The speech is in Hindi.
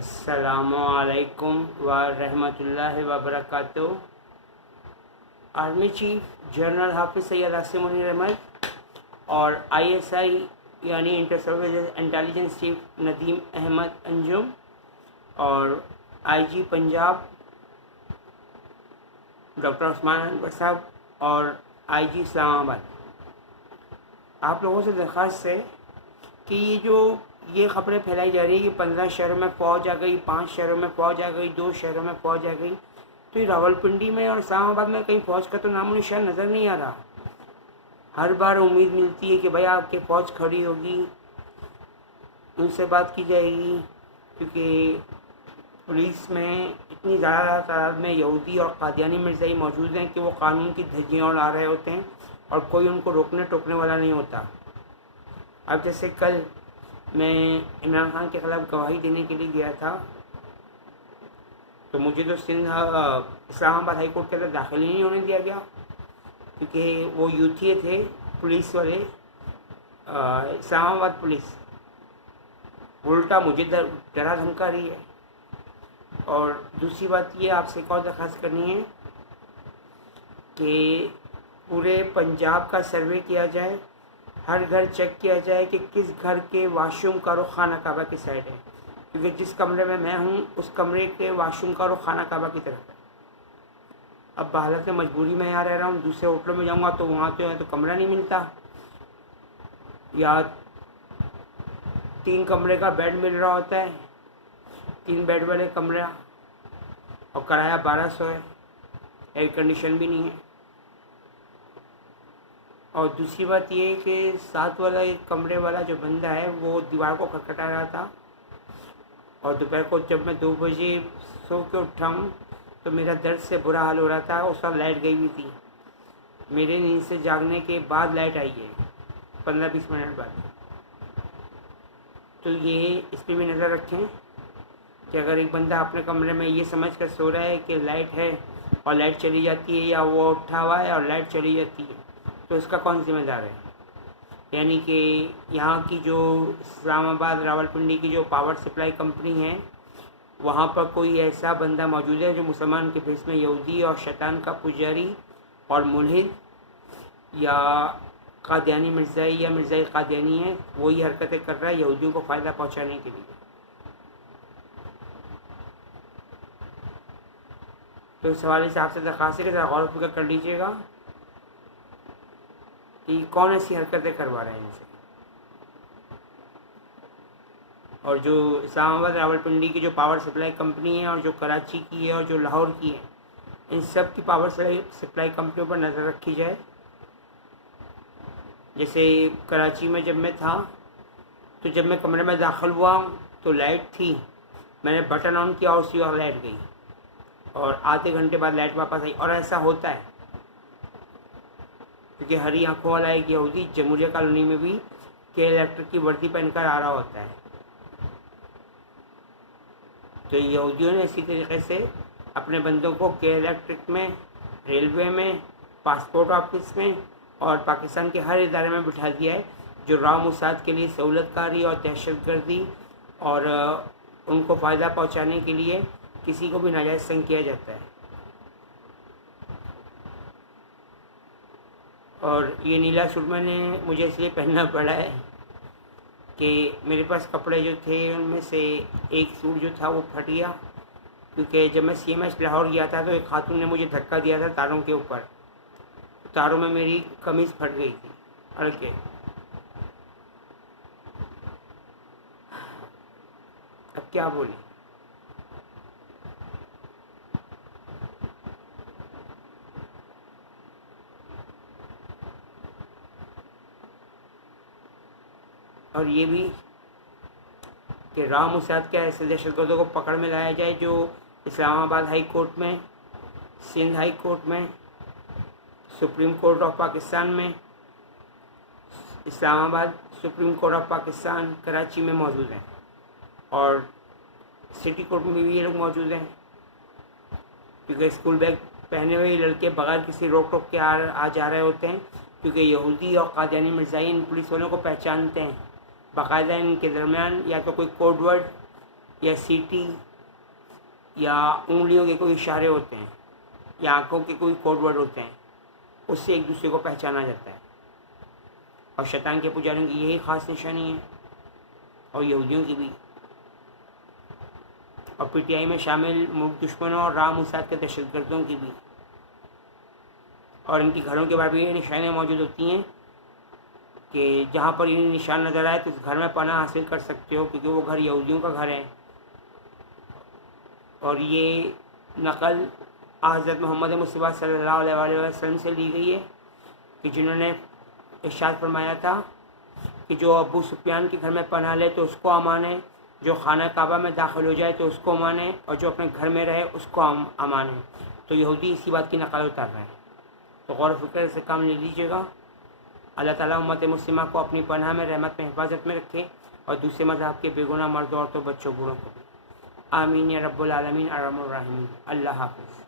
अस्सलामुअलैकुम व रहमतुल्लाहि व बरकातुहू। आर्मी चीफ जनरल हाफिज़ सैयद आसिम मुनीर अहमद और ISI यानी inter services intelligence chief Nadeem Ahmed Anjum और IG पंजाब डॉक्टर उस्मान अनवर साहब और IG इस्लामाबाद, आप लोगों से दरख्वास्त है कि ये खबरें फैलाई जा रही है कि 15 शहरों में फ़ौज आ गई, 5 शहरों में फ़ौज आ गई, 2 शहरों में फ़ौज आ गई, तो ये रावलपिंडी में और इस्लामाबाद में कहीं फ़ौज का तो नामो निशान नज़र नहीं आ रहा। हर बार उम्मीद मिलती है कि भाई आपके फ़ौज खड़ी होगी, उनसे बात की जाएगी, क्योंकि पुलिस में इतनी ज़्यादा तादाद में यहूदी और कादियानी मिर्ज़ाई मौजूद हैं कि वो कानून की धज्जियाँ उड़ा रहे होते हैं और कोई उनको रोकने टोकने वाला नहीं होता। अब जैसे कल मैं इमरान खान के ख़िलाफ़ गवाही देने के लिए गया था, तो मुझे तो सिंध इस्लामाबाद हाई कोर्ट के अंदर दाखिल ही नहीं होने दिया गया, क्योंकि वो यूथिए थे पुलिस वाले, इस्लामाबाद पुलिस उल्टा मुझे डरा धमका रही है। और दूसरी बात ये आपसे एक और दरख्वास्त करनी है कि पूरे पंजाब का सर्वे किया जाए, हर घर चेक किया जाए कि किस घर के वाशरूम का रुख खाना काबा की साइड है, क्योंकि जिस कमरे में मैं हूँ उस कमरे के वाशरूम का रुख खाना काबा की तरफ है। अब हालत मजबूरी में यहाँ रह रहा हूँ, दूसरे होटलों में जाऊँगा तो वहाँ जो है तो कमरा नहीं मिलता, या 3 कमरे का बेड मिल रहा होता है, 3 बेड वाले कमरा, और किराया 1200 है, एयर कंडीशन भी नहीं है। और दूसरी बात ये है कि साथ वाला एक कमरे वाला जो बंदा है वो दीवार को खटखटा रहा था, और दोपहर को जब मैं 2 बजे सो के उठा हूँ तो मेरा दर्द से बुरा हाल हो रहा था। उस वक्त लाइट गई हुई थी, मेरे नींद से जागने के बाद लाइट आई है 15-20 मिनट बाद। तो ये इस पर भी नज़र रखें कि अगर एक बंदा अपने कमरे में ये समझ कर सो रहा है कि लाइट है और लाइट चली जाती है, या वो उठा हुआ है और लाइट चली जाती है, तो इसका कौन जिम्मेदार है। यानी कि यहाँ की जो इस्लामाबाद रावलपिंडी की जो पावर सप्लाई कंपनी है, वहाँ पर कोई ऐसा बंदा मौजूद है जो मुसलमान के भेष में यहूदी और शैतान का पुजारी और मुल्हिद या कादियानी मिर्ज़ाई या मिर्ज़ाई कादियानी है, वही हरकतें कर रहा है यहूदियों को फ़ायदा पहुँचाने के लिए। तो इस हवाले से आपसे दरख्वास्त है कि ज़रा गौर व फिक्र कर लीजिएगा कि कौन ऐसी हरकतें करवा रहे हैं इनसे। और जो इस्लामाबाद रावलपिंडी की जो पावर सप्लाई कंपनी है और जो कराची की है और जो लाहौर की है, इन सब की पावर सप्लाई कंपनियों पर नज़र रखी जाए। जैसे कराची में जब मैं था तो जब मैं कमरे में दाखिल हुआ तो लाइट थी, मैंने बटन ऑन किया और उसी वक्त लाइट गई, और आधे घंटे बाद लाइट वापस आई। और ऐसा होता है क्योंकि हरी आंखों वाला एक यहूदी जमहूरिया कॉलोनी में भी के इलेक्ट्रिक की वर्दी पहनकर आ रहा होता है। तो यहूदियों ने इसी तरीके से अपने बंदों को के इलेक्ट्रिक में, रेलवे में, पासपोर्ट ऑफिस में और पाकिस्तान के हर इदारे में बिठा दिया है, जो राव मुसाद के लिए सहूलतकारी और दहशतगर्दी और उनको फ़ायदा पहुंचाने के लिए किसी को भी नाजायज़ तंग किया जाता है। और ये नीला सूट मैंने मुझे इसलिए पहनना पड़ा है कि मेरे पास कपड़े जो थे उनमें से एक सूट जो था वो फट गया, क्योंकि जब मैं CMH लाहौर गया था तो एक खातून ने मुझे धक्का दिया था तारों के ऊपर, तारों में मेरी कमीज़ फट गई थी अड़ के। अब क्या बोले। और ये भी कि राव मुसाद के ऐसे दहशतगर्दों को पकड़ में लाया जाए जो इस्लामाबाद हाई कोर्ट में, सिंध हाई कोर्ट में, सुप्रीम कोर्ट ऑफ पाकिस्तान में, Islamabad supreme court of Pakistan Karachi में मौजूद हैं, और सिटी कोर्ट में भी ये लोग मौजूद हैं, क्योंकि स्कूल बैग पहने हुए लड़के बगैर किसी रोक टोक के आ जा रहे होते हैं, क्योंकि यहूदी और कादियानी मिर्ज़ाई इन पुलिस वालों को पहचानते हैं। बाकायदा इनके दरमियान या तो कोई कोड वर्ड या सीटी या उंगलियों के कोई इशारे होते हैं या आँखों के कोई कोड वर्ड होते हैं, उससे एक दूसरे को पहचाना जाता है। और शैतान के पुजारियों की यही ख़ास निशानी है, और यहूदियों की भी, और पीटीआई में शामिल मुल्क दुश्मनों और राम मुसाद के दहशतगर्दों की भी। और इनके घरों के बारे में ये निशानियाँ मौजूद होती हैं कि जहाँ पर ये निशान नज़र आए तो उस घर में पनाह हासिल कर सकते हो, क्योंकि वो घर यहूदियों का घर है। और ये नकल हज़रत मोहम्मद मुस्तफ़ा सल्लल्लाहु अलैहि वसल्लम से ली गई है कि जिन्होंने इरशाद फरमाया था कि जो अबू सुफियान के घर में पनाह ले तो उसको अमान है, जो खाना काबा में दाखिल हो जाए तो उसको अमान है, और जो अपने घर में रहे उसको अमान है। तो यहूदी इसी बात की नकल उतार रहे हैं। तो गौर फिक्र से काम ले लीजिएगा। अल्लाह ताला उम्मत मुस्लिमा को अपनी पनाह में, रहमत में, हिफाजत में रखे, और दूसरे मज़हब के बेगुनाह मर्दों, औरतों, बच्चों, बूढ़ों को। आमीन या रब्बुल आलमीन अर्हमुर राहिमीन। अल्लाह हाफ़िज़।